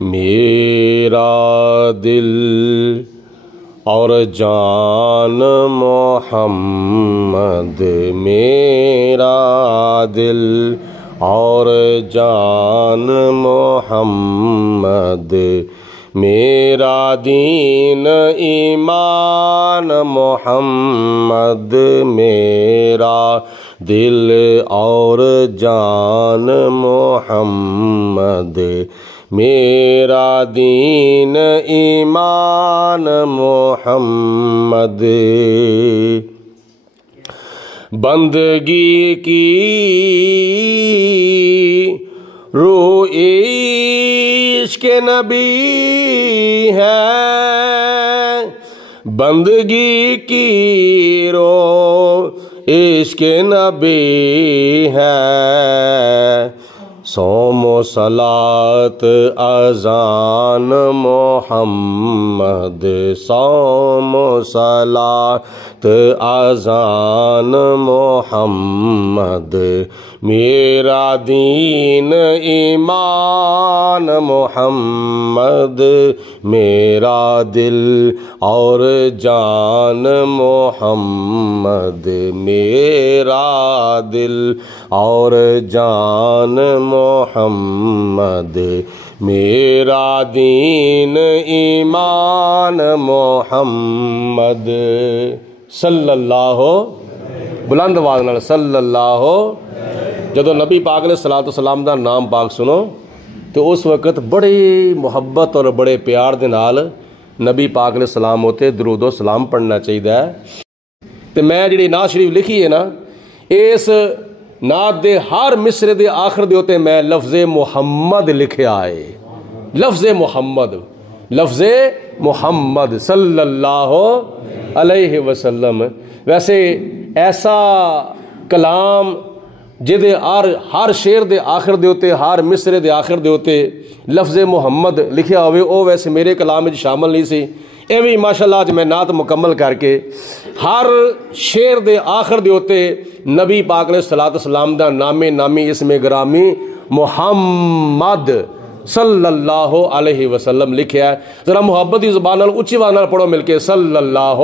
میرا دل اور جان محمد، میرا دل اور جان محمد، میرا دین ایمان محمد، میرا دل اور جان محمد، میرا دین ایمان محمد۔ بندگی کی روح عشق نبی ہے، بندگی کی روح عشق نبی ہے، صوم و صلاۃ اذان محمد، صوم و صلاۃ اذان محمد، میرا دین ایمان محمد، میرا دل اور جان محمد، میرا دل اور جان محمد، میرا دین ایمان محمد۔ صلی اللہ بلند آواز نال صلی اللہ۔ جدو نبی پاک علیہ الصلوۃ والسلام دا نام پاک سنو تو اس وقت بڑی محبت اور بڑے پیار دے نال نبی پاک علیہ السلام ہوتے درود و سلام پڑھنا چاہیے۔ تو میں جڑی نعت شریف لکھی ہے نا، اس نعت دے ہر مصرے دے آخر دے ہوتے میں لفظ محمد لکھیا ہے، لفظ محمد، لفظ محمد صلی اللہ علیہ وسلم۔ ویسے ایسا کلام جدے ہر شعر دے آخر دے ہوتے، ہر مصرے دے آخر دے ہوتے لفظ محمد لکھیا ہوئے، او ویسے میرے کلام میں شامل نہیں سی۔ اے بھی ماشاءاللہ اج میں نعت مکمل کر کے ہر شعر دے آخر دے ہوتے نبی پاک علیہ الصلوۃ والسلام دا نامی اسم گرامی محمد صلی اللہ علیہ وسلم لکھیا ہے۔ ذرا محبت کی زبان نال اچھی آواز نال پڑھو مل کے، صلی اللہ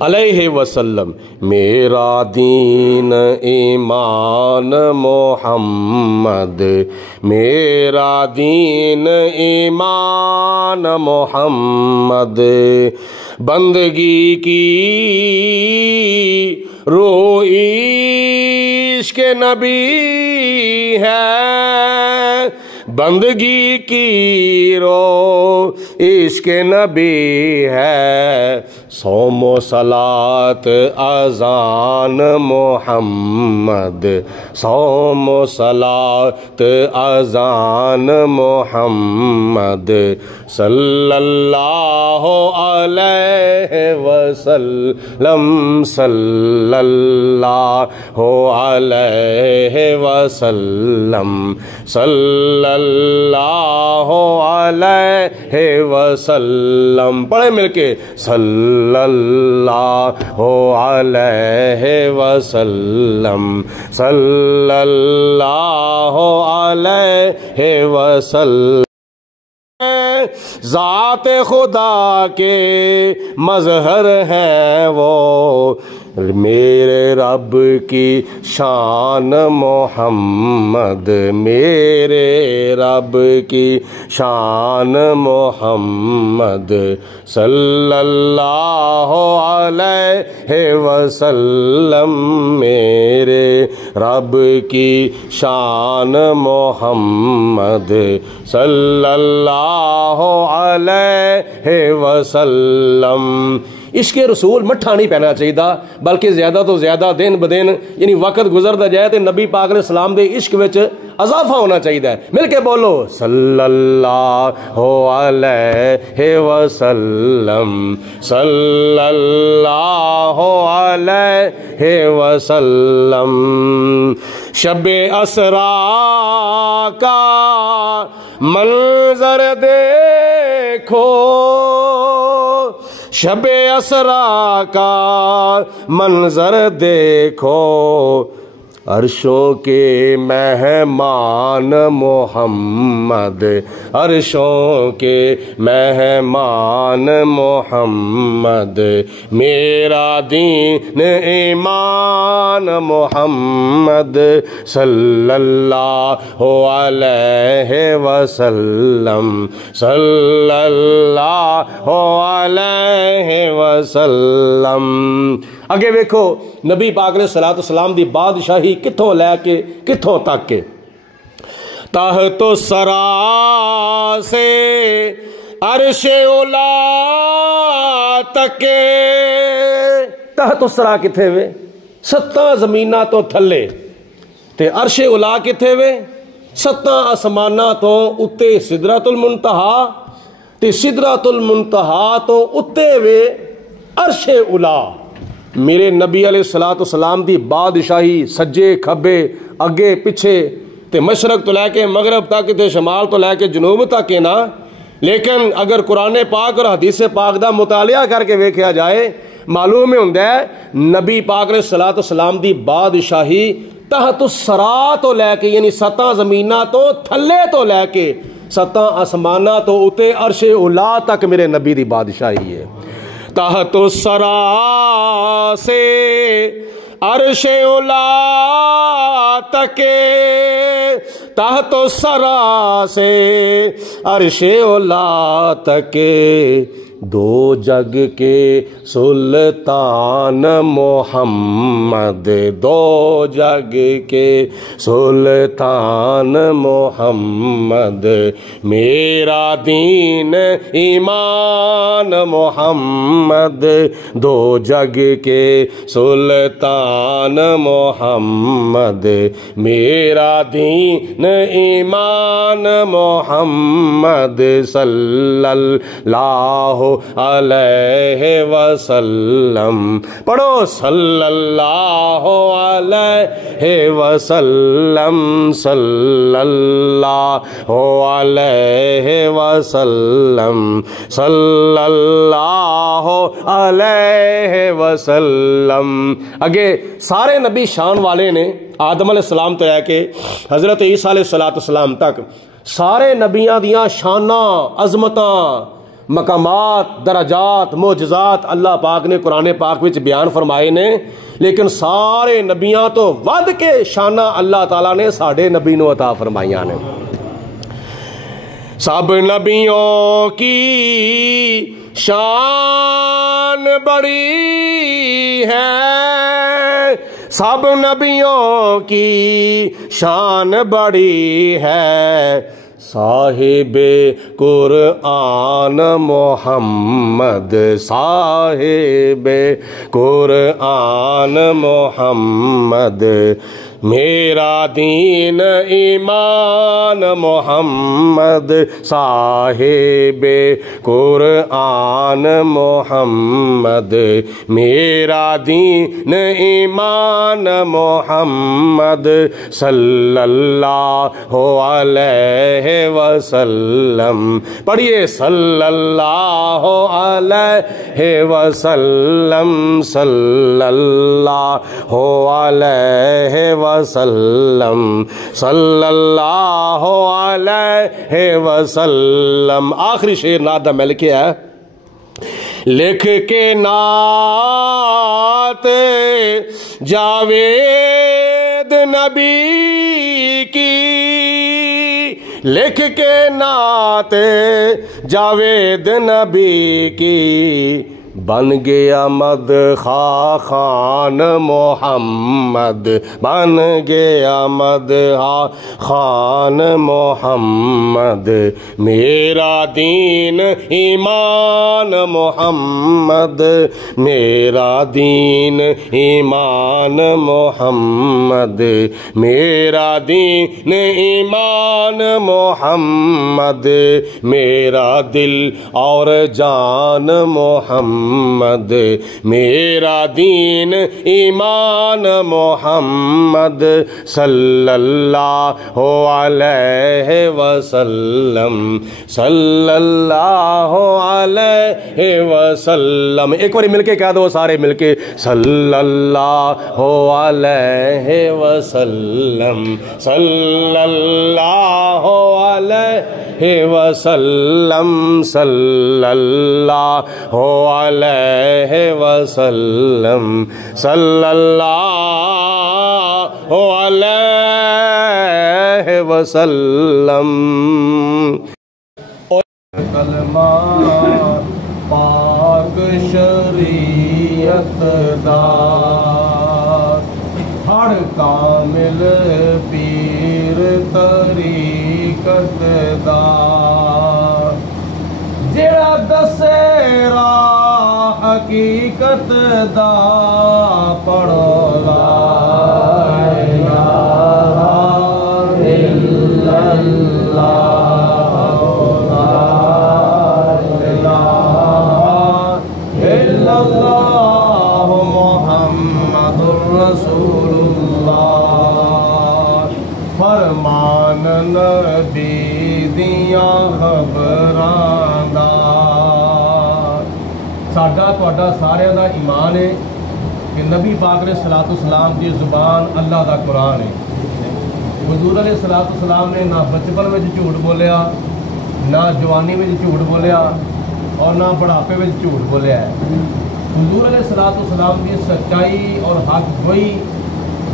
علیہ وسلم۔ میرا دین ایمان محمد، میرا دین ایمان محمد، بندگی کی روح عشق نبی ہے، بندگی کی روح عشق نبی ہے، صوم و صلاۃ اذان محمد، صوم و صلاۃ اذان محمد، صلی اللہ علیہ وسلم، صلی اللہ علیہ وسلم، صلی اللہ علیہ وسلم۔ پڑھیں مل کے، صلی اللہ علیہ وسلم، صلی اللہ علیہ وسلم۔ ذات خدا کے مظہر ہیں وہ، میرے رب کی شان محمد، میرے رب کی شان محمد، صلی اللہ علیہ وسلم، میرے رب کی شان محمد، صلی اللہ علیہ وسلم۔ عشق رسول مٹھا نہیں پہنا چاہیے، بلکہ زیادہ تو زیادہ دن بدن یعنی وقت گزرتا جائے تو نبی پاک علیہ السلام دے عشق وچ اضافہ ہونا چاہیے۔ مل کے بولو، صلی اللہ علیہ وسلم، صلی اللہ علیہ وسلم۔ شب اسرا کا منظر دیکھو، شب اسرا کا منظر دیکھو، عرشوں کے مہمان محمد، عرشوں کے مہمان محمد، میرا دین ایمان محمد صلی اللہ علیہ وسلم، صلی اللہ علیہ وسلم۔ اگے ویکھو نبی پاک نے صلاۃ والسلام دی بادشاہی کتھوں لے کے کتھوں تک کے، تحت الثری سے عرش اولا تک، تحت الثری کتھے وے؟ 7 زمیناں تو تھلے، تے عرش اولا کتھے وے؟ 7 آسماناں تو اتے سدرۃ المنتہا، تے سدرۃ المنتہا تو اتے وے عرش اولا۔ میرے نبی علیہ الصلوۃ والسلام دی بادشاہی سجے کھبے اگے پیچھے تے مشرق تو لے کے مغرب تک تے شمال تو لے کے جنوب تک ہے نا، لیکن اگر قرآن پاک اور حدیث پاک دا مطالعہ کر کے ویکھیا جائے معلوم ہوندا ہے نبی پاک علیہ الصلوۃ والسلام دی بادشاہی تحت الثری تو لے کے یعنی 7 زمیناں تو تھلے تو لے کے 7 آسماناں تو اتے عرش اولا تک میرے نبی دی بادشاہی ہے۔ تحت الثری سے عرش اولا تک، تحت الثری سے عرش اولا تک، 2 جگ کے سلطان محمد، 2 جگ کے سلطان محمد، میرا دین ایمان محمد، 2 جگ کے سلطان محمد، میرا دین ایمان محمد صلی اللہ علیہ وسلم۔ پڑھو صلی اللہ علیہ وسلم، صلی اللہ علیہ وسلم، صلی اللہ علیہ وسلم۔ اگے سارے نبی شان والے نے، آدم علیہ السلام تو لے کے حضرت عیسیٰ علیہ السلام تک سارے نبیاں دیاں شاناں، عظمتاں، مقامات، درجات، معجزات اللہ پاک نے قرآن پاک وچ بیان فرمائے نے، لیکن سارے نبیاں تو ود کے شانہ اللہ تعالیٰ نے ساڈے نبی نو عطا فرمائیاں نے۔ سب نبیوں کی شان بڑی ہے، سب نبیوں کی شان بڑی ہے، صاحب قرآن محمد، صاحب قرآن محمد، میرا دین ایمان محمد، صاحب قرآن محمد، میرا دین ایمان محمد صلی اللہ علیہ وسلم۔ پڑھیے صلی اللہ علیہ وسلم، صلی اللہ علیہ وسلم، صلی اللہ علیہ وسلم۔ آخری شعر نعت دا میں لکھیا ہے، لکھ کے نعت جاوید نبی کی، لکھ کے نعت جاوید نبی کی، بن گیا مدحہ خوان محمد، بن گیا مدحہ خوان محمد، میرا دین ایمان محمد، میرا دین ایمان محمد، میرا دین ایمان محمد، میرا دل اور جان محمد، محمد میرا دین ایمان محمد صلی اللہ علیہ وسلم صلی اللہ علیہ وسلم. ایک بار مل کے کہہ دو سارے مل کے صلی اللہ علیہ وسلم صلی اللہ علیہ وسلم صلی اللہ علیہ وسلم صلی اللہ علیہ وسلم. کلمہ پاک شریعت دار ہر کامل پیر طریقت دار جڑا دسے راہ حقیقت دا پڑھو لا الہ الا اللہ رسول اللہ فرمان نبی دیاں خبراں دا. ساڈا تہاڈا سارے دا ایمان ہے کہ نبی پاک علیہ الصلوۃ والسلام دی زبان اللہ دا قرآن ہے. حضور علیہ الصلوۃ والسلام نے نہ بچپن میں جھوٹ بولیا نہ جوانی میں جھوٹ بولیا اور نہ بڑھاپے میں جھوٹ بولیا ہے. حضور علیہ الصلوۃ والسلام کی سچائی اور حق گوئی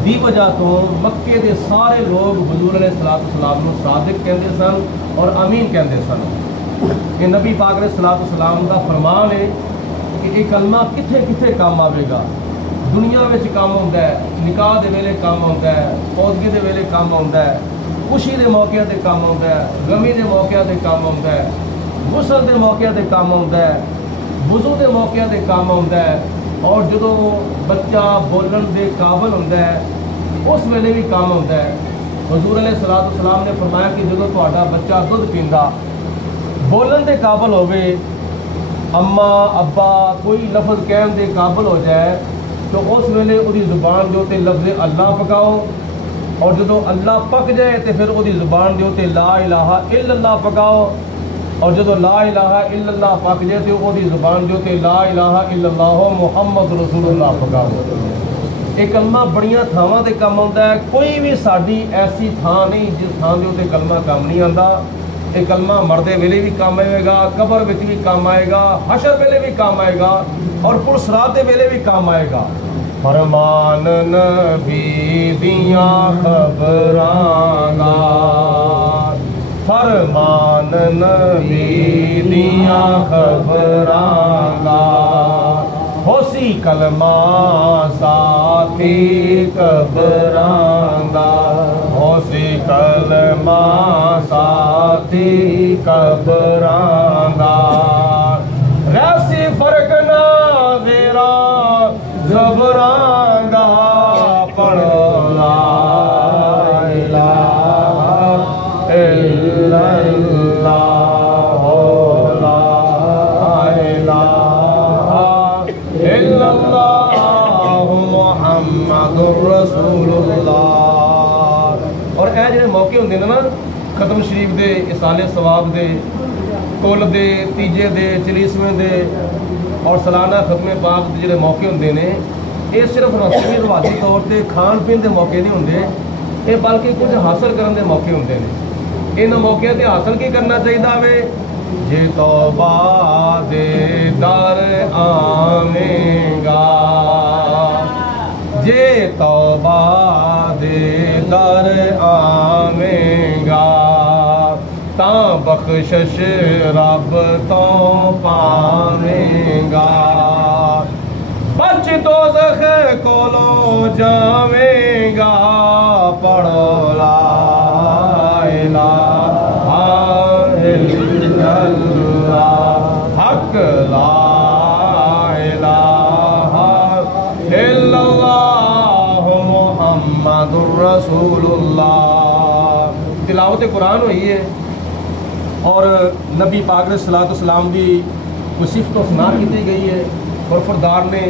دی وجہ تو مکے دے سارے لوگ حضور علیہ الصلوۃ والسلام کو صادق کہندے سن اور امین کہندے سن. کہ نبی پاک علیہ الصلوۃ والسلام کا فرمان ہے کہ یہ کلمہ کتھے کتھے کام آئے گا. دنیا میں کام ہوتا ہے, نکاح دے ویلے کام ہوتا ہے, پودگی دے ویلے کام ہوتا ہے, خوشی دے موقع تے کام ہوتا ہے, غمی دے موقع تے کام ہوتا ہے, غسل دے موقع تے کام ہوتا ہے, وضو دے موقع تے کام ہوتا ہے, اور جدو بچہ بولن دے قابل ہوتا ہے اس ویلے بھی کام ہوتا ہے. حضور علیہ الصلوۃ والسلام نے فرمایا کہ جدو تہاڈا بچہ دودھ پیندا بولن دے قابل ہوئے, اما ابا کوئی لفظ کہن دے قابل ہو جائے تو اس ویلے وہی زبان جو تے لفظ اللہ پکاؤ, اور جدو اللہ پک جائے تو پھر وہی زبان جو تے لا الہ الا اللہ پکاؤ, اور جدو لا الہ الا اللہ پک جائے تو وہی زبان جو تے لا الہ الا اللہ محمد رسول اللہ پکاؤ. یہ کلمہ بڑیاں تھاواں تے کام آتا ہے. کوئی بھی ساری ایسی تھان نہیں جس تھان دے تے کلمہ کام نہیں آتا. یہ کلمہ مردے ویلے بھی کام آئے گا, قبر وچ بھی کام آئے گا, حشر ویلے بھی کام آئے گا, اور پرسرات دے ویلے بھی کام آئے گا. فرمان نبی دیاں خبراں دا, فرمان نبی دیاں خبراں دا, ہوسی کلمہ ساتھی قبراں دا, ہوسی کلمہ ساتھی قبراں دا. ریسی فرق نہ زیرا زبراں دا, پڑھو لا الہ الا اللہ لا الہ الا اللہ محمد رسول اللہ. اور اے جڑے موقع ہوندے نے نا ختم شریف دے, اصالے ثواب دے, کل دے, تیجے دے, چلیسویں دے اور سالانہ ختم پاک دے جڑے موقع ہوندے نے, یہ صرف رسمی روایتی طور تے کھان پین دے موقع نہیں ہوندے, یہ بلکہ کچھ حاصل کرن دے موقع ہوندے نے. ان موقع تے حاصل کی کرنا چاہیے وے, جے توبہ دے در آویں گا, جے توبہ دے در آویں گا, تاں بخشش رب تو پاویں گا, بچ دوزخ کولوں جاویں گا, پڑھو لا الہ الا اللہ حق لا الہ الا اللہ محمد رسول اللہ. تلاوت قرآن ہوئی ہے اور نبی پاک علیہ الصلوۃ والسلام دی کوئی صفت و ثنا کی گئی ہے. برفردار نے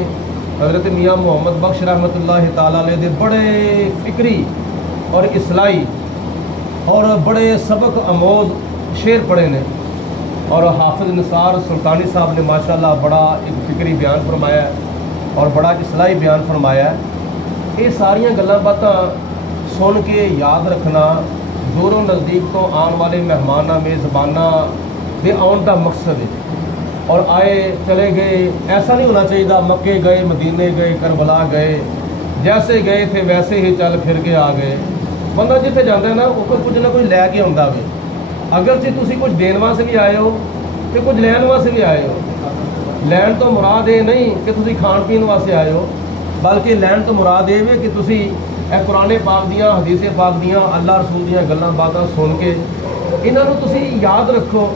حضرت میاں محمد بخش رحمۃ اللہ تعالیٰ علیہ دے بڑے فکری اور اصلاحی اور بڑے سبق آموز شعر پڑھے نے، اور حافظ نثار سلطانی صاحب نے ماشاءاللہ بڑا ایک فکری بیان فرمایا ہے اور بڑا اصلاحی بیان فرمایا ہے. یہ ساریاں گلاں باتاں سن کے یاد رکھنا دوروں نزدیک تو آن والے مہمانہ میزبانہ دے آن کا مقصد ہے. اور آئے چلے گئے ایسا نہیں ہونا چاہیے مکے گئے مدینے گئے کربلا گئے جیسے گئے تھے ویسے ہی چل پھر کے آ گئے. بندہ جتنے جانا ہے نا وہ کچھ نہ کچھ لے کے آتا ہوئے. اگرچہ تسی کچھ دین واسطے بھی آئے ہو تو کچھ لین واسطے بھی آئے ہو. لین تو مراد یہ نہیں کہ تسی کھان پین واسطے آئے ہو، بلکہ لین تو مراد یہ ہے کہ تسی اے قرآن پاک دیاں حدیث پاک دیاں اللہ رسول دیاں گلاں باتاں سن کے انہاں نوں تسی یاد رکھو،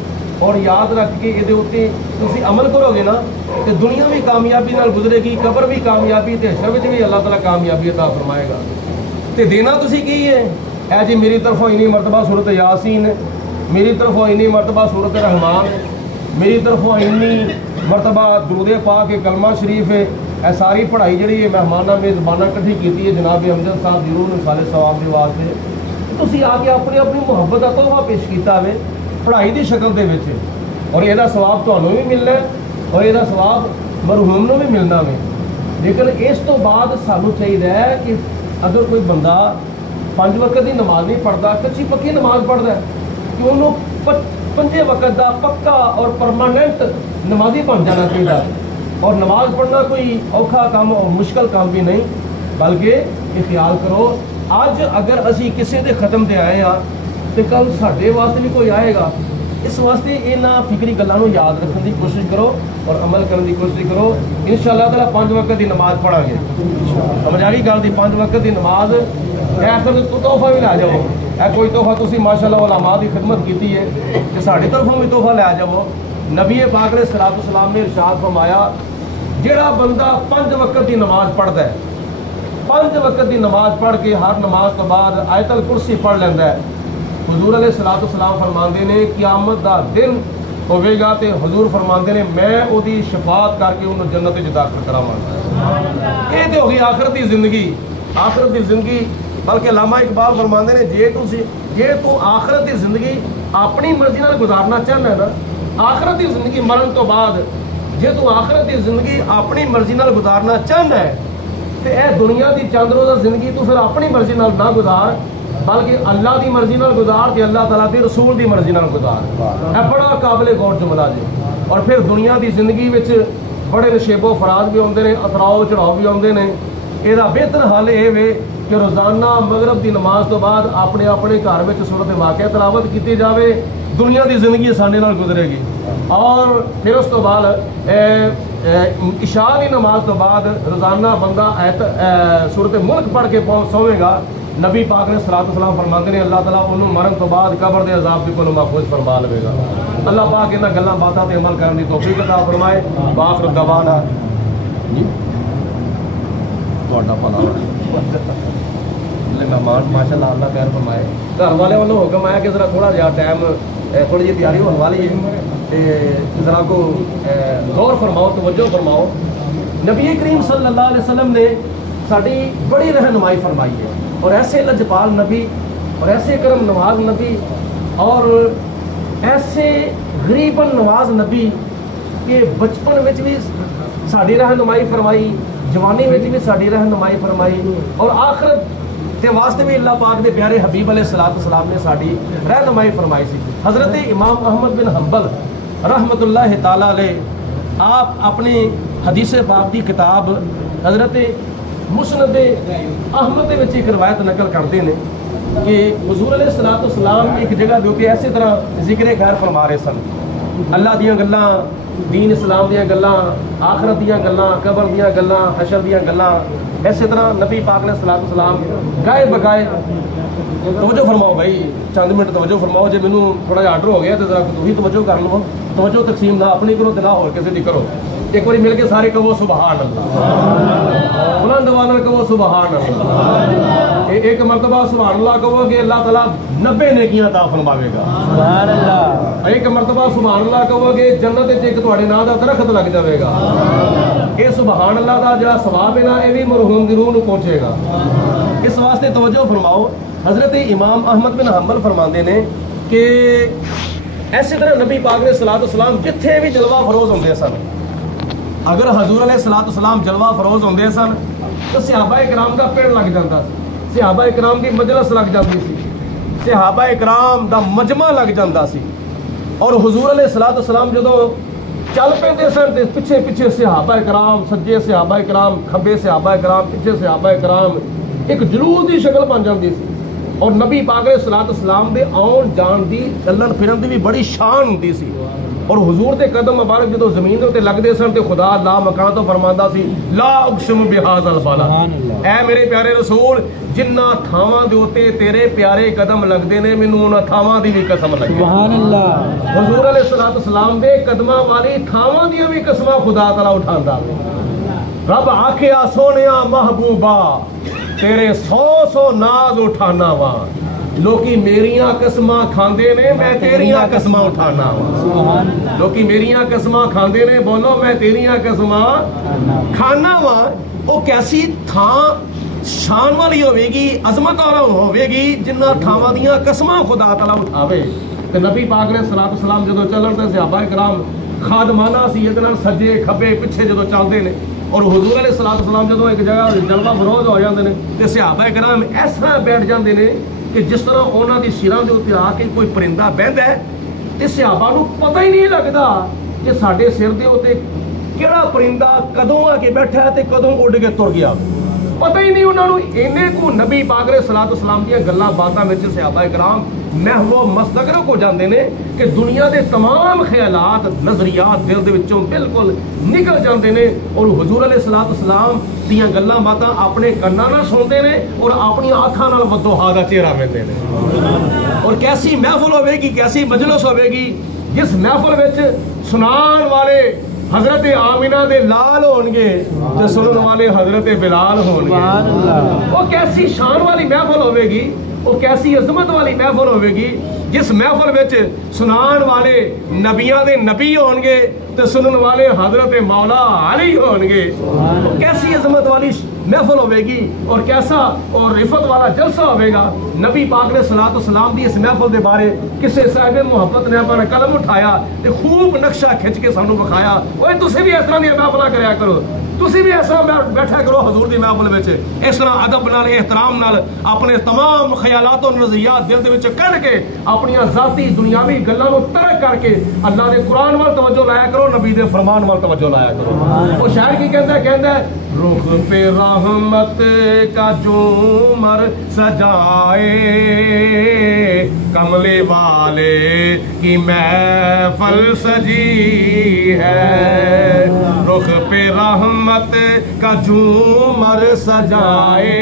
اور یاد رکھ کے یہ اتنے تسی عمل کرو گے نا تو دنیا بھی کامیابی نال گزرے گی، قبر بھی کامیابی تے حشر وچ بھی اللہ تعالیٰ کامیابی عطا فرمائے گا. تے دینا تسی کی ہے اے جی میری طرفوں انی مرتبہ سورت یاسین ہے، میری طرفوں انی مرتبہ سورت رحمان ہے، میری طرفوں انی مرتبہ درود پاک کے کلمہ شریف ہے. اے ساری پڑھائی جڑی ہے مہمانہ میزبانہ کٹھی کیتی ہے جناب امجد صاحب ضرور نثال ثواب دے واسطے. تسی آ کے اپنی اپنی محبت کا تحفہ پیش کیتا ہے پڑھائی دی شکل دے وچ، اور یہ ثواب تانوں بھی ملنا ہے اور یہ ثواب مرحوم نوں بھی ملنا ہے. لیکن اس تو بعد سانوں چاہیے کہ اگر کوئی بندہ 5 وقت کی نماز نہیں پڑھتا، کچی پکی نماز پڑھتا ہے، کہ انہوں 5 وقت کا پکا اور پرماننٹ نمازی بن جانا چاہیے. اور نماز پڑھنا کوئی اوکھا کام اور مشکل کام بھی نہیں، بلکہ یہ خیال کرو اج اگر اسی کسی دے ختم دے آئے ہاں تو کل ساڈے واسطے بھی کوئی آئے گا. اس واسطے یہاں فکری گلوں یاد رکھنے کی کوشش کرو اور عمل کرنے کی کوشش کرو. انشاءاللہ تعالیٰ 5 وقت کی نماز پڑھا گے. سمجھ آ گئی گل دی؟ 5 وقت کی نماز تحفہ بھی لے جاؤ. اے کوئی تحفہ تسی ماشاءاللہ علماء کی خدمت کی ہے کہ ساڈی طرفوں بھی تحفہ لے جاؤ. نبی پاک علیہ الصلوۃ والسلام نے ارشاد فرمایا جڑا بندہ 5 وقت کی نماز پڑھتا ہے، 5 وقت کی نماز پڑھ کے ہر نماز تو بعد آیت الکرسی پڑھ لینا ہے، حضور علیہ الصلوۃ والسلام فرماندے نے قیامت دا دن ہوے گا تے حضور فرماندے نے میں او دی شفاعت کر کے انہوں جنت وچ داخل کراواں. یہ تے ہو گئی آخرت دی زندگی. آخرت دی زندگی بلکہ علامہ اقبال فرماندے نے جے تو آخرت دی زندگی اپنی مرضی نال گزارنا چاہنا ہے نا، آخرت دی زندگی مرن تو بعد جے تو آخرت دی زندگی اپنی مرضی نال گزارنا چاہنا ہے تے اے دنیا دی چند روزہ زندگی تو پھر اپنی مرضی نال نہ گزار، بلکہ اللہ دی مرضی نال گزار تے اللہ تعالیٰ دی رسول دی مرضی نال گزار. اے بڑا قابل غور جملہ جی. اور پھر دنیا دی زندگی وچ بڑے نشیب و فراز بھی آتے ہیں، اتراؤ چڑھاؤ بھی آتے ہیں. یہ بہتر حل یہ ہے کہ روزانہ مغرب دی نماز تو بعد اپنے اپنے گھر میں سورت واقعہ تلاوت کی جائے. دنیا دی زندگی ساڈے نال گزرے گی. اور پھر اس تو بعد عشاء کی نماز تو بعد روزانہ بندہ سورت ملک پڑھ کے سوے گا. نبی پاک نے صلوات و سلام فرماتے ہیں اللہ تعالیٰ انہوں مرن تو بعد قبر دے عذاب بھی کو محفوظ فرما لے گا. اللہ پاک انہاں گلاں باتاں تے عمل کرنے کی توفیق عطا فرمائے. باخر دعوانا جی تہاڈا بھلا مہمان ماشاءاللہ اللہ خیر فرمائے. گھر والے والوں حکم آیا کہ ذرا تھوڑا جہا ٹائم تھوڑی جی تیاری ہونے والی ہے، ذرا کو غور فرماؤ، توجہ فرماؤ. نبی کریم صلی اللہ علیہ وسلم نے ساری بڑی رہنمائی فرمائی ہے، اور ایسے لجپال نبی اور ایسے کرم نواز نبی اور ایسے غریباً نواز نبی کہ بچپن میں بھی ساری رہنمائی فرمائی، جوانی میں بھی ساری رہنمائی فرمائی، اور آخرت کے واسطے بھی اللہ پاک دے پیارے حبیب علیہ الصلوۃ والسلام نے ساری رہنمائی فرمائی سی. حضرت امام احمد بن حنبل رحمۃ اللہ تعالیٰ علیہ آپ اپنی حدیث پاک کی کتاب حضرت مسند احمد دے وچ ایک روایت نقل کرتے ہیں کہ حضور علیہ الصلوۃ والسلام ایک جگہ دے کے ایسے طرح ذکر خیر فرما رہے سن. اللہ دیاں گلاں، دین اسلام دیاں گلاں، آخرت دیاں گلاں، قبر دیاں گلاں، حشر دیاں گلاں، ایسے طرح نبی پاک علیہ الصلوۃ والسلام گائے بگائے. توجہ فرماؤ بھائی، چند منٹ توجہ فرماؤ. جی مینوں تھوڑا جہا آرڈر ہو گیا تو ذرا تھی توجہ کر لو. توجہ تقسیم نہ اپنی کرو تو نہ ہو کسی دی کرو. ایک بار مل کے سارے کہو سبحان اللہ، بلند آواز میں کہو سبحان اللہ۔ ایک مرتبہ سبحان اللہ کہو کہ اللہ تعالیٰ 90 نیکیاں عطا فرماوے گا، سبحان اللہ۔ ایک مرتبہ سبحان اللہ کہو کہ جنت وچ ایک تہاڈے نام دا درخت لگ جاوے گا۔ یہ سبحان اللہ دا جڑا ثواب ہے نا، یہ بھی مرحوم دی روح نو پہنچے گا۔ اس واسطے توجہ فرماؤ، حضرت امام احمد بن حنبل فرماندے نے کہ ایسے طرح نبی پاک علیہ الصلوۃ والسلام جتھے بھی جلوہ فروز ہوندے سن، اگر حضور علیہ الصلوۃ والسلام جلوہ فروز ہوندے سن تو صحابہ کرام دا پیڑ لگ جاتا سی، صحابہ کرام دی مجلس لگ جاتی سی، صحابہ کرام دا مجمع لگ جاتا سی۔ اور حضور علیہ الصلوۃ والسلام جدوں چل پیندے سن تے پیچھے پیچھے صحابہ کرام، سجے صحابہ کرام، کھبے صحابہ کرام، پیچھے صحابہ کرام، ایک جلوس دی شکل بن جاندی سی۔ اور نبی پاک علیہ الصلوۃ والسلام دے آن جان دی، چلن پھرن دی بھی بڑی شان ہوندی سی۔ اور حضور دے قدم مبارک جدو زمین دے لگدے سن تے خدا لا مکان تو فرماندا سی لا اقسم بہذا البلد، اے میرے پیارے رسول جنہ تھاواں دے اوتے تیرے پیارے قدم لگدے نے مینوں انہاں تھاواں دی بھی قسم لگی، سبحان اللہ۔ حضور علیہ الصلوۃ والسلام دے قدماں والی تھاواں دی بھی قسماں خدا تعالی اٹھاندا۔ رب آکھیا سونیا محبوبا تیرے 100 ناز اٹھانا وا، لوکی میریاں قسماں کھاندے نے میں تیریاں قسماں اٹھانا وا، لوکی میریاں قسماں کھاندے نے بولو میں تیریاں قسماں کھانا وا۔ وہ کیسی تھان شان والی ہوے گی، عظمت والا ہوے گی جنہ تھاواں دیاں قسماں خدا تعالی اٹھاوے۔ تے نبی پاک علیہ الصلوۃ والسلام جدوں چلن تے صحابہ کرام خادمانہ سیت نال سجے کھبے پیچھے جدوں چلدے نے، اور حضور علیہ الصلوۃ والسلام جدوں ایک جگہ جلوہ فروز ہو جاندے نے تے صحابہ کرام اس طرح بیٹھ جاندے نے کہ جس طرح انہاں دی سراں دے اوتے آ کے کوئی پرندہ بہندا ہے تے صحابہ نوں پتہ ہی نہیں لگدا کہ ساڈے سر دے اوتے کیڑا پرندہ کدوں آ کے بیٹھا ہے تے کدوں اڑ کے تر گیا، پتہ ہی نہیں انہاں نوں۔ اینے کو نبی پاک علیہ الصلوۃ والسلام دیاں گلاں باتاں وچ صحابہ کرام محو مستغرق ہو جاندے نے کہ دنیا دے تمام خیالات نظریات دل دے وچوں بالکل نکل جاندے نے، اور حضور علیہ الصلوۃ والسلام دیاں گلاں باتاں اپنے کناں نال سنتے نے اور اپنی آنکھاں نال وضحا دا چہرہ ویندے نے۔ اور کیسی محفل ہوے گی، کیسی مجلس ہوے گی جس محفل وچ سنان والے حضرت آمینہ دے لال ہون گے تے سنن والے حضرت بلال ہون گے۔ وہ کیسی شان والی محفل ہوے گی، وہ کیسی عظمت والی محفل ہوے گی جس محفل وچ سنان والے نبیاں دے نبی ہون گے تے سنن والے حضرت مولا علی ہون گے۔ وہ کیسی عظمت والی محفل ہوے گی اور کیسا اور رفت والا جلسہ ہوے گا۔ نبی پاک علیہ الصلوۃ والسلام دی اس محفل دے بارے کسے صاحب محبت نے اپنا قلم اٹھایا تے خوب نقشہ کھچ کے سانوں بکھایا، اوے تسی بھی اس طرح دی محفلاں کریا کرو، تسی بھی اس طرح بیٹھا کرو حضور دی محفل وچ، اس طرح ادب نال احترام نال اپنے تمام خیالات و نظریات دل دے وچ کڈ کے اپنی ذاتی دنیاوی گلاں نوں ترک کر کے اللہ دے قرآن وال توجہ لایا کرو، نبی دے فرمان وال توجہ لایا کرو۔ وہ شاعر کی کہندا ہے رخ پہ رحمت کا جومر سجائے کملے والے کی محفل سجی ہے، رخ پہ رحمت کا جومر سجائے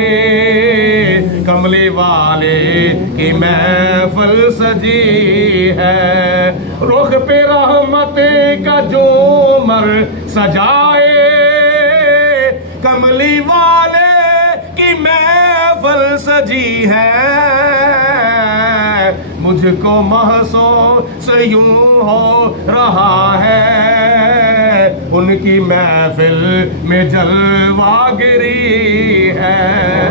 کملے والے کی محفل سجی ہے، رخ پہ رحمت کا جومر سجائے کملی والے کی محفل سجی ہے، مجھ کو محسوس یوں ہو رہا ہے ان کی محفل میں جلوہ گری ہے،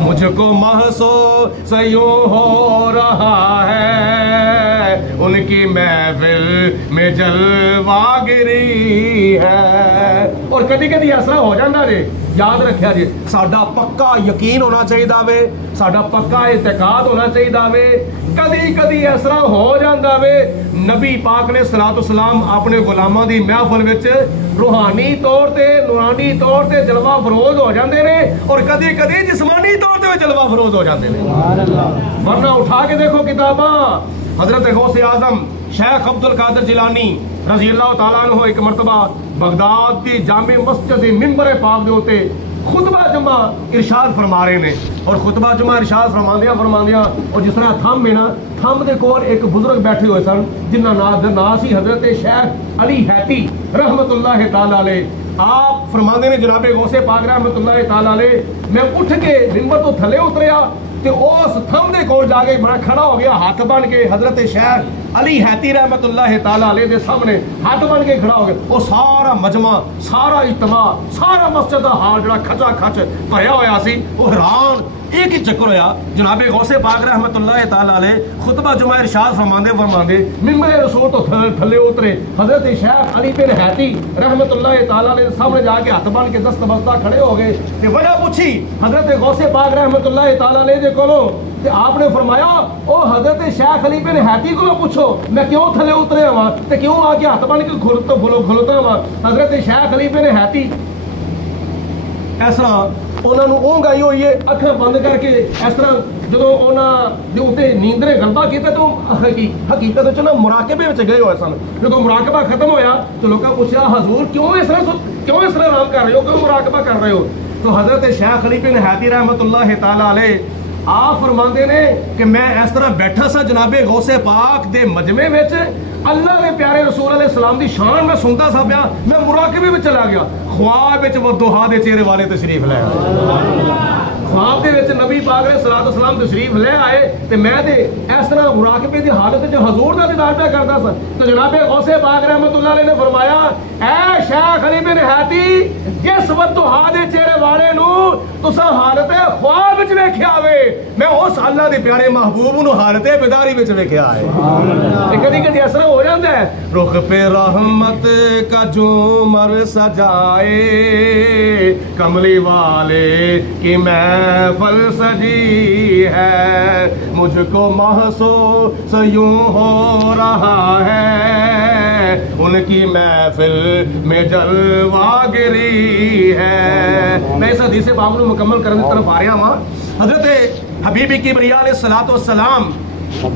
مجھ کو محسوس یوں ہو رہا ہے ان کی محفل میں جلوہ گری ہے۔ اور کدی کدی ایسا ہو جاتا جی، یاد رکھیا جی ساڈا پکا یقین ہونا چاہیے وے، ساڈا پکا اعتقاد ہونا چاہیے وے، کدی کدی ایسا ہو جاتا وے نبی پاک علیہ الصلوۃ والسلام اپنے غلاماں دی محفل وچ روحانی طور تے نورانی طور تے جلوہ فروز ہو جاندے نے اور کدی کدی جسمانی طور تے جلوہ فروز ہو جاندے نے۔ ورنہ اٹھا کے دیکھو کتاباں، حضرت غوث اعظم شیخ عبد القادر جیلانی رضی اللہ تعالیٰ عنہ ایک مرتبہ بغداد دی جامع مسجد ممبر پاک دے ہوتے خطبہ جمعہ ارشاد فرما رہے ہیں، اور خطبہ جمعہ ارشاد فرماندیاں اور جس طرح تھم میں نا، تھم دے کول ایک بزرگ بیٹھے ہوئے سن جنہ نام سی حضرت شیخ علی حیتی رحمت اللہ تعالی علیہ. آپ فرماندے نے جناب غوث پاک رحمت اللہ تعالی علیہ، میں اٹھ کے منبر تو تھلے اتریا تے اس تھم دے کول جا کے بڑا کھڑا ہو گیا، ہاتھ بن کے حضرت شیخ علی حیتی رحمت اللہ تعالی علیہ دے سامنے ہاتھ بن کے کھڑا ہو گیا. وہ سارا مجمع، سارا اجتماع، سارا مسجد دا حال جڑا کھچا کھچ بھریا ہویا سی، وہ حیران ایک ہی چکر ہویا. جناب غوث پاک رحمت اللہ تعالی علیہ خطبہ جمعہ ارشاد فرماندے ممبر رسول تو تھلے اترے، حضرت شیخ علی بن حیتی رحمت اللہ تعالی علیہ سامنے جا کے ہاتھ بن کے دست بستہ کھڑے ہو گئے تے وجہ پوچھی حضرت غوث پاک رحمت اللہ تعالی علیہ دے کولوں تے آپ نے فرمایا او حضرت شیخ علی بن حیتی کو پوچھو میں کیوں تھلے اتریا ہوا تے کیوں آ کے ہاتھ بن کے کھلوتا ہوا. حضرت شیخ علی بن حیتی اس طرح انہوں نے اونگ آئی ہوئی ہے، اکھاں بند کر کے اس طرح جدوں انہاں دے اوتے نیند نے غلبہ کیتا تو حقیقت وچ نا مراقبے وچ گئے ہوئے سن. جدوں مراقبہ ختم ہویا تو لوکاں پوچھا حضور کیوں اس طرح آرام کر رہے ہو، کیوں مراقبہ کر رہے ہو؟ تو حضرت شیخ علی بن حیتی رحمت اللہ تعالی علیہ آپ فرماندے نے کہ میں اس طرح بیٹھا سا جناب غوث پاک دے مجمع وچ، اللہ کے پیارے رسول علیہ السلام دی شان میں سنتا سا پیا، میں مراقبے میں چلا گیا. خواب وچ وہ دوہا دے چہرے والے تشریف لے آئے، خواب دے وچ نبی پاک علیہ السلام تشریف لے آئے تے میں تے اس طرح مراقبے دی حالت وچ حضور دا دیدار پیا کردا سا. تو جناب غوث پاک رحمت اللہ علیہ نے فرمایا اے شیخ علی بن حیتی جس وقت دوہا دے چہرے والے نو تساں حالت خواب وچ ویکھیا ہوے، میں اس اللہ دے پیارے محبوب نو حالت بیداری وچ ویکھیا ہے. کدی کدی اس طرح ہو جاتا ہے، رخ پہ رحمت کا جومر سجائے کملی والے کی محفل سجی ہے، مجھ کو محسوس یوں ہو رہا ہے ان کی محفل میں جلوہ گری ہے. میں اس حدیث پاک کو مکمل کرنے کی طرف آ رہا ہوں. حضرت حبیب کبریا علیہ الصلوۃ والسلام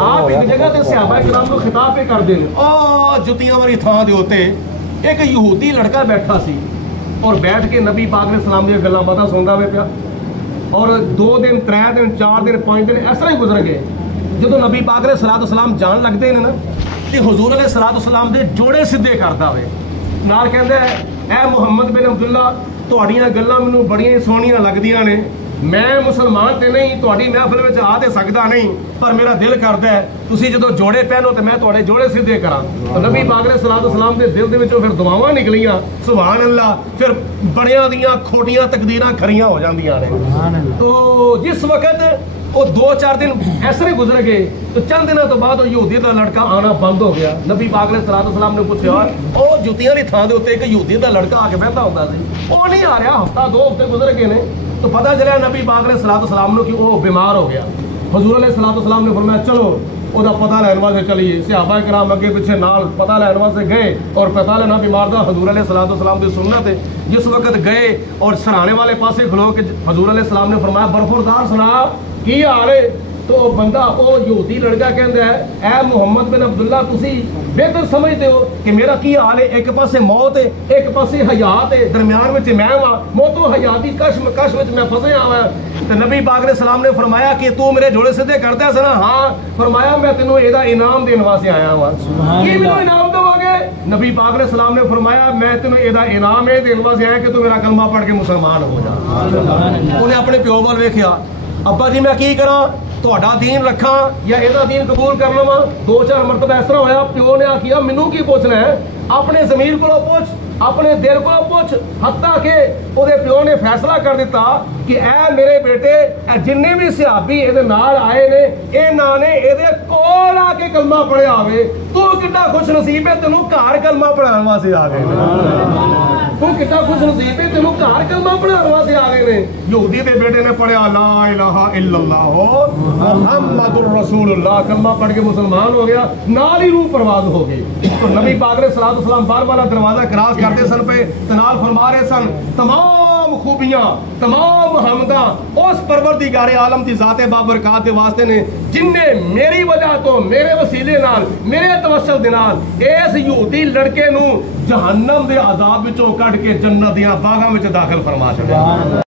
آپ ایک جگہ تے صحابہ کرام کو خطاب پہ کر دیں اور جتیاں والی تھان دے ہوتے ایک یہودی لڑکا بیٹھا سی اور بیٹھ کے نبی پاک علیہ السلام دی گلاں باتاں سندا پیا، اور 2 دن 3 دن 4 دن 5 دن اس طرح ہی گزر گئے. جدو نبی پاک علیہ السلام جان لگتے ہیں نا تے حضور علیہ السلام دے جوڑے سیدھے کردا ہوئے، نال کہندا ہے اے محمد بن عبداللہ تہاڈیاں گلاں مینوں بڑیاں سونیاں لگدیاں نے، میں مسلمان تے نہیں تہاڈی محفل وچ آ تے سکدا نہیں، پر میرا دل کردا ہے تسی جدو جوڑے پہنو تے میں تہاڈے جوڑے سیدھے کراں. تو نبی پاک علیہ السلام دے دل دے وچوں پھر دعاواں نکلیاں سبحان اللہ، پھر بڑیاں دیاں کھوٹیاں تقدیراں کھریاں ہو جاندیاں نے. تو جس وقت وہ 2-4 دن ایسے گزر گئے تو چند دنوں تو بعد وہ یہودی کا لڑکا آنا بند ہو گیا. نبی پاک علیہ السلام نے پوچھا وہ جوتیاں کی تھان دے اوتے ایک یہودی کا لڑکا آ کے بہتا ہوتا سی، وہ نہیں آ رہا، ہفتہ 2 ہفتے گزر گئے نے. تو پتہ چلا نبی پاک علیہ السلام نے کہ وہ بیمار ہو گیا. حضور علیہ السلام نے فرمایا چلو وہ پتہ لین واسطے چلیے. صحابہ کرام اگے پیچھے نال پتہ لین واسطے گئے اور پتہ لینا بیمار دا حضور علیہ السلام کی سنت ہے. جس وقت گئے اور سرانے والے پاسے کھلو کے حضور علیہ السلام نے فرمایا برخوردار سنا کی حال ہے؟ تو بندہ وہ یہودی لڑکا کہندا ہے اے محمد بن عبداللہ تسی بہتر سمجھتے ہو کہ میرا کی حال ہے، ایک پاسے موت ہے ایک پاسے حیات ہے، درمیان وچ میں ہاں، موت و حیات دی کش وچ میں پھسے ہاں. تے نبی پاک علیہ السلام نے فرمایا کہ تو میرے جوڑے سیدھے کردا سنا؟ ہاں. فرمایا میں تینوں اے دا انعام دین واسطے آیا ہوں. کی مینوں انعام دو گے؟ نبی پاک علیہ السلام نے فرمایا میں تینوں اے دا انعام اے دین واسطے آیا کہ تو میرا کلمہ پڑھ کے مسلمان ہو جا. انہیں اپنے پیو وال ویکھیا، ابا جی میں کی کراں، تہاڈا دین رکھاں یا ਇਹਦਾ دین قبول کر لواں؟ 2-4 مرتبہ اس طرح ہویا پیو نے آکھیا مینوں کی پوچھنا ہے، اپنے ضمیر کو پوچھ، اپنے دل کو پوچھ. حتیٰ کہ وہ پیو نے فیصلہ کر دیتا کہ اے میرے بیٹے جننے بھی صحابی یہ نال آئے نے انہاں نے یہ کول آ کے کلمہ پڑھیا ہوئے، تو کتنا خوش نصیب ہے تینوں گھر کلمہ پڑھانے واسطے آ گئے. تو کتنا خوش نصیب ہے تینوں گھر کلمہ پڑھانے واسطے آ گئے نے. یہودی دے بیٹے نے پڑھیا لا الہ الا اللہ محمد الرسول اللہ، کلمہ پڑھ کے مسلمان ہو گیا، نال ہی روح پرواز ہو گئی. تو نبی پاک علیہ السلام بار بار دروازہ کراس کرتے سن پہ تنال فرما رہے سن تمام خوبیاں تمام حمداں اس پروردگار عالم دی ذات بابرکات دے واسطے نے جن نے میری وجہ تو میرے وسیلے نال میرے توسل دے نال اس یہودی لڑکے نو جہنم دے عذاب وچوں کڈ کے جنت دیاں باغاں وچ داخل فرما چھڈیا.